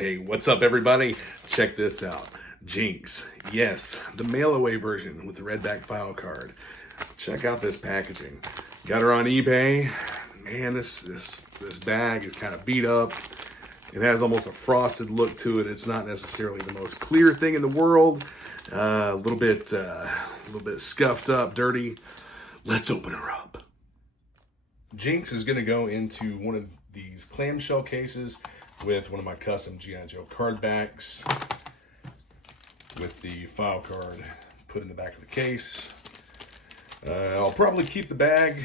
Hey, what's up, everybody? Check this out. Jinx. Yes, the mail-away version with the redback file card. Check out this packaging. Got her on eBay. Man, this bag is kind of beat up. It has almost a frosted look to it. It's not necessarily the most clear thing in the world. A little bit scuffed up, dirty. Let's open her up. Jinx is going to go into one of these clamshell cases with one of my custom Gijoe card backs with the file card put in the back of the case. I'll probably keep the bag.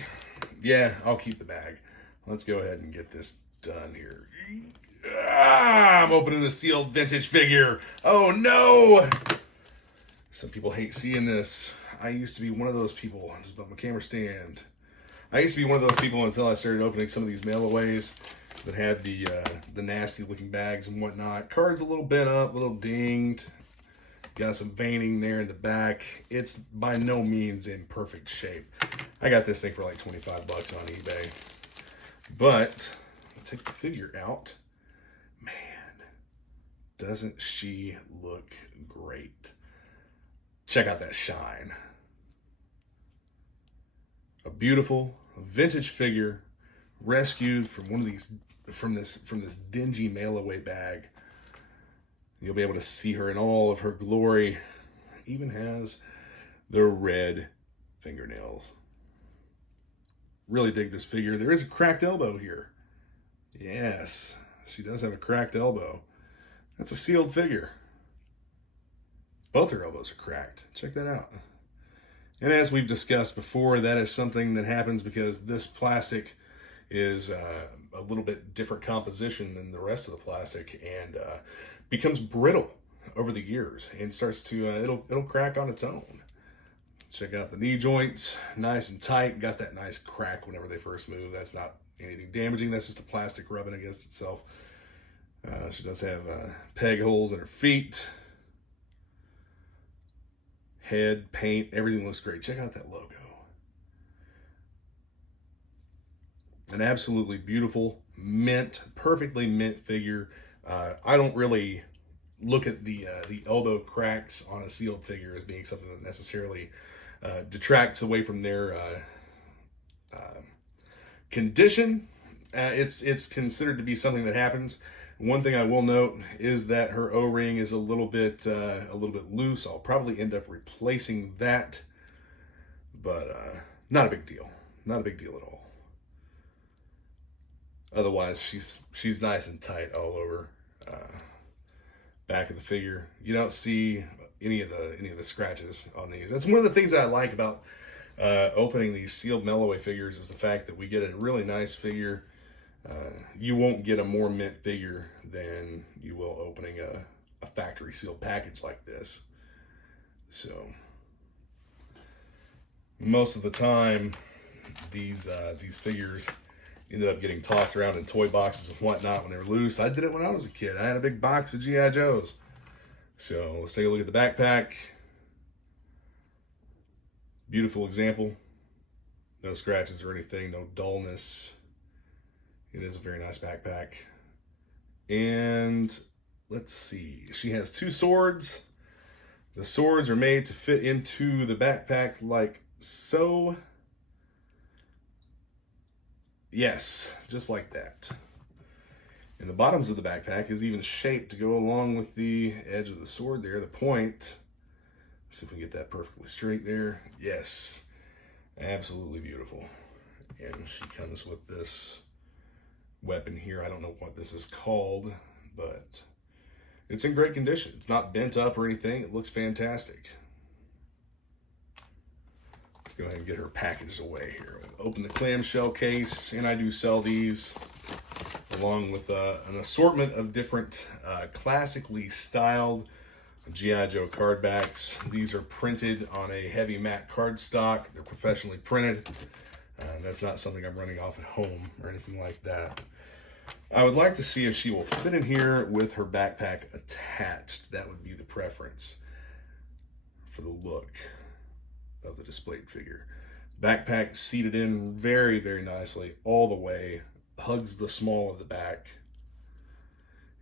Yeah, I'll keep the bag. Let's go ahead and get this done here. I'm opening a sealed vintage figure. Oh no! Some people hate seeing this. I used to be one of those people. Just about my camera stand. I used to be one of those people until I started opening some of these mail-aways that had the nasty-looking bags and whatnot. Card's a little bent up, a little dinged. Got some veining there in the back. It's by no means in perfect shape. I got this thing for like 25 bucks on eBay. But I'll take the figure out. Man, doesn't she look great? Check out that shine. A beautiful vintage figure rescued from one of these from this dingy mail-away bag. You'll be able to see her in all of her glory. Even has the red fingernails. Really dig this figure. There is a cracked elbow here. Yes, she does have a cracked elbow. That's a sealed figure. Both her elbows are cracked. Check that out. And as we've discussed before, that is something that happens because this plastic is a little bit different composition than the rest of the plastic, and becomes brittle over the years and starts to it'll crack on its own. Check out the knee joints, nice and tight. Got that nice crack whenever they first move. That's not anything damaging. That's just the plastic rubbing against itself. She does have peg holes in her feet. Head, paint, everything looks great. Check out that logo. An absolutely beautiful mint, perfectly mint figure. I don't really look at the elbow cracks on a sealed figure as being something that necessarily detracts away from their condition. It's considered to be something that happens. One thing I will note is that her O-ring is a little bit loose. I'll probably end up replacing that, but not a big deal. Not a big deal at all. Otherwise, she's nice and tight all over. Back of the figure, you don't see any of the scratches on these. That's one of the things that I like about opening these sealed mail-away figures is the fact that we get a really nice figure. You won't get a more mint figure than you will opening a factory sealed package like this. So most of the time, these figures ended up getting tossed around in toy boxes and whatnot when they were loose. I did it when I was a kid. I had a big box of G.I. Joes. So let's take a look at the backpack. Beautiful example. No scratches or anything, no dullness. It is a very nice backpack. And let's see. She has two swords. The swords are made to fit into the backpack like so. Yes, just like that. And the bottoms of the backpack is even shaped to go along with the edge of the sword there, the point. Let's see if we can get that perfectly straight there. Yes, absolutely beautiful. And she comes with this weapon here. I don't know what this is called, but it's in great condition. It's not bent up or anything. It looks fantastic. Go ahead and get her packaged away here. We'll open the clamshell case, and I do sell these along with an assortment of different classically styled G.I. Joe card backs. These are printed on a heavy matte cardstock. They're professionally printed. That's not something I'm running off at home or anything like that. I would like to see if she will fit in here with her backpack attached. That would be the preference for the look of the displayed figure. Backpack seated in very, very nicely all the way, hugs the small of the back,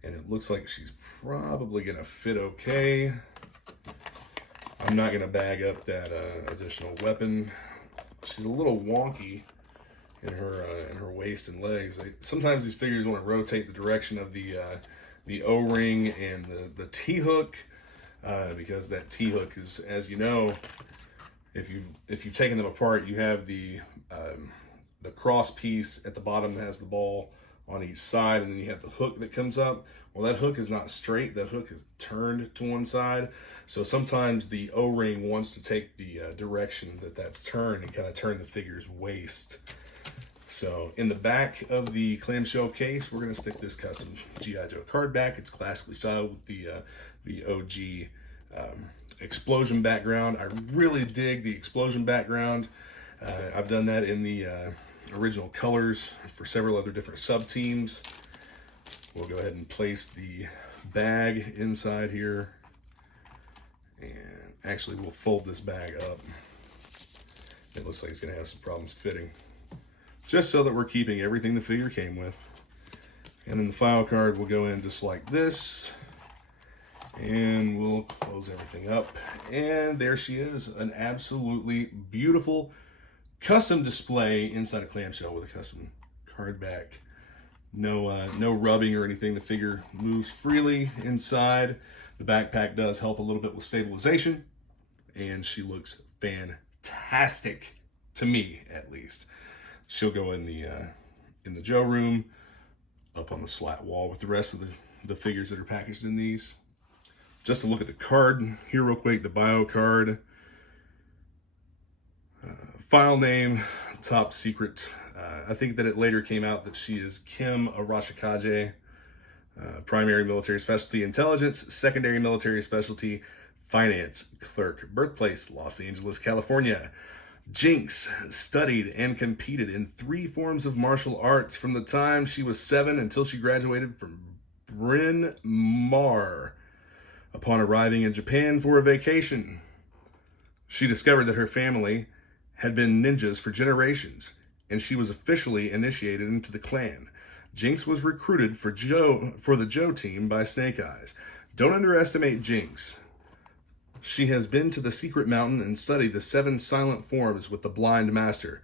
And it looks like she's probably gonna fit okay. I'm not gonna bag up that additional weapon. She's a little wonky in her waist and legs. Sometimes these figures want to rotate the direction of the O-ring and the T-hook, because that T-hook is, as you know, if you've taken them apart, you have the cross piece at the bottom that has the ball on each side, and then you have the hook that comes up. Well, that hook is not straight. That hook is turned to one side. So sometimes the O-ring wants to take the direction that's turned and kind of turn the figure's waist. So in the back of the clamshell case, we're going to stick this custom G.I. Joe card back. It's classically styled with the OG explosion background. I really dig the explosion background. I've done that in the original colors for several other different sub-teams. We'll go ahead and place the bag inside here. And actually, we'll fold this bag up. It looks like it's going to have some problems fitting. Just so that we're keeping everything the figure came with. And then the file card will go in just like this. And we'll close everything up. And there she is, an absolutely beautiful custom display inside a clamshell with a custom card back. No rubbing or anything. The figure moves freely inside. The backpack does help a little bit with stabilization. And she looks fantastic, to me at least. She'll go in the Joe room, up on the slat wall with the rest of the figures that are packaged in these. Just to look at the card here real quick, the bio card. File name, top secret. I think that it later came out that she is Kim Arashikage. Primary military specialty, intelligence. Secondary military specialty, finance clerk. Birthplace, Los Angeles, California. Jinx studied and competed in 3 forms of martial arts from the time she was 7 until she graduated from Bryn Mawr. Upon arriving in Japan for a vacation, she discovered that her family had been ninjas for generations, and she was officially initiated into the clan. Jinx was recruited for the Joe team by Snake Eyes. Don't underestimate Jinx. She has been to the secret mountain and studied the 7 silent forms with the blind master.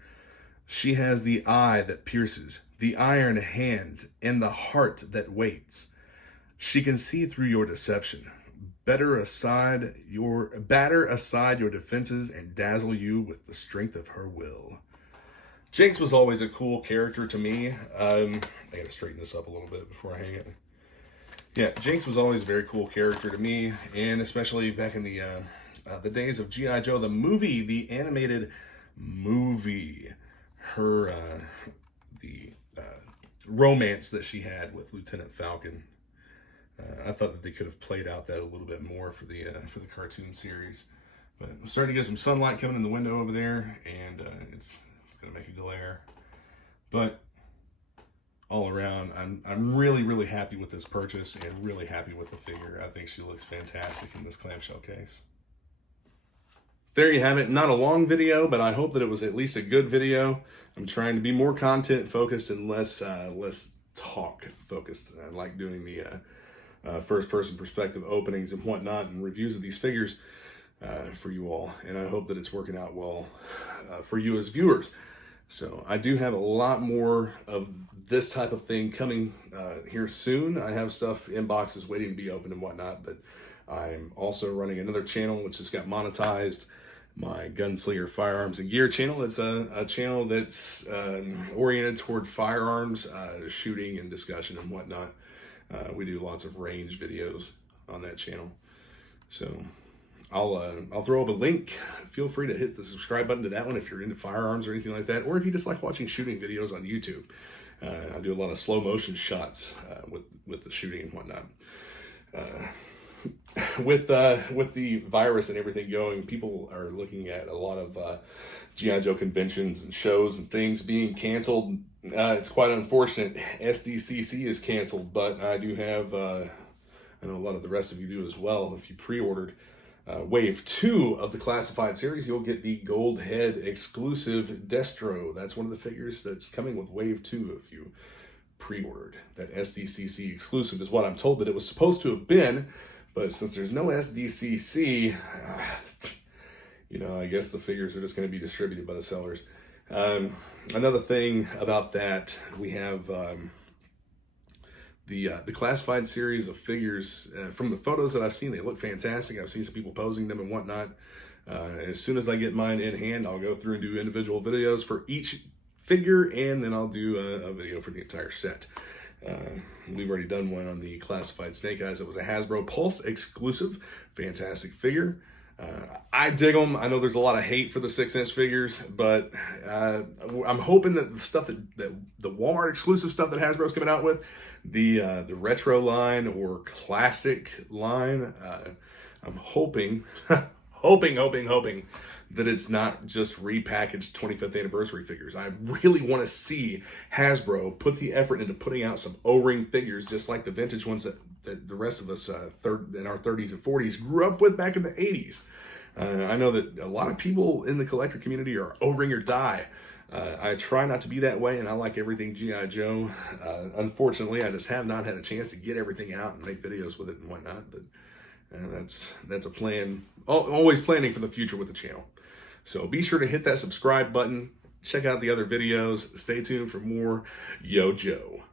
She has the eye that pierces, the iron hand, and the heart that waits. She can see through your deception, batter aside your defenses, and dazzle you with the strength of her will. Jinx was always a cool character to me. I gotta straighten this up a little bit before I hang it. Yeah, Jinx was always a very cool character to me, and especially back in the days of G.I. Joe, the movie, the animated movie. Her the romance that she had with Lieutenant Falcon. I thought that they could have played out that a little bit more for the cartoon series. But I'm starting to get some sunlight coming in the window over there, and it's gonna make a glare. But all around, I'm really happy with this purchase and really happy with the figure. I think she looks fantastic in this clamshell case. There you have it. Not a long video, but I hope that it was at least a good video. I'm trying to be more content focused and less talk focused. I like doing the first person perspective openings and whatnot and reviews of these figures for you all. And I hope that it's working out well for you as viewers. So I do have a lot more of this type of thing coming here soon. I have stuff in boxes waiting to be opened and whatnot, but I'm also running another channel which just got monetized, my Gunslinger Firearms and Gear channel. It's a channel that's oriented toward firearms, shooting and discussion and whatnot. We do lots of range videos on that channel. So I'll throw up a link. Feel free to hit the subscribe button to that one if you're into firearms or anything like that, or if you just like watching shooting videos on YouTube. I do a lot of slow motion shots with the shooting and whatnot. With the virus and everything going, people are looking at a lot of G.I. Joe conventions and shows and things being canceled. It's quite unfortunate. SDCC is canceled, but I do have, I know a lot of the rest of you do as well. If you pre-ordered Wave 2 of the Classified series, you'll get the Gold Head exclusive Destro. That's one of the figures that's coming with Wave 2. If you pre-ordered. That SDCC exclusive is what I'm told that it was supposed to have been, but since there's no SDCC, I guess the figures are just going to be distributed by the sellers. Another thing about that, we have the classified series of figures. From the photos that I've seen, they look fantastic. I've seen some people posing them and whatnot. As soon as I get mine in hand, I'll go through and do individual videos for each figure, and then I'll do a video for the entire set. We've already done one on the classified Snake Eyes. It was a Hasbro Pulse exclusive. Fantastic figure. I dig them. I know there's a lot of hate for the 6-inch figures, but I'm hoping that the stuff that the Walmart exclusive stuff that Hasbro's coming out with, the retro line or classic line, I'm hoping, hoping that it's not just repackaged 25th anniversary figures. I really want to see Hasbro put the effort into putting out some O-ring figures, just like the vintage ones that the rest of us in our 30s and 40s grew up with back in the 80s. I know that a lot of people in the collector community are O-ring or die. I try not to be that way, and I like everything G.I. Joe. Unfortunately, I just have not had a chance to get everything out and make videos with it and whatnot, but that's a plan. Always planning for the future with the channel. So be sure to hit that subscribe button. Check out the other videos. Stay tuned for more Yo Joe.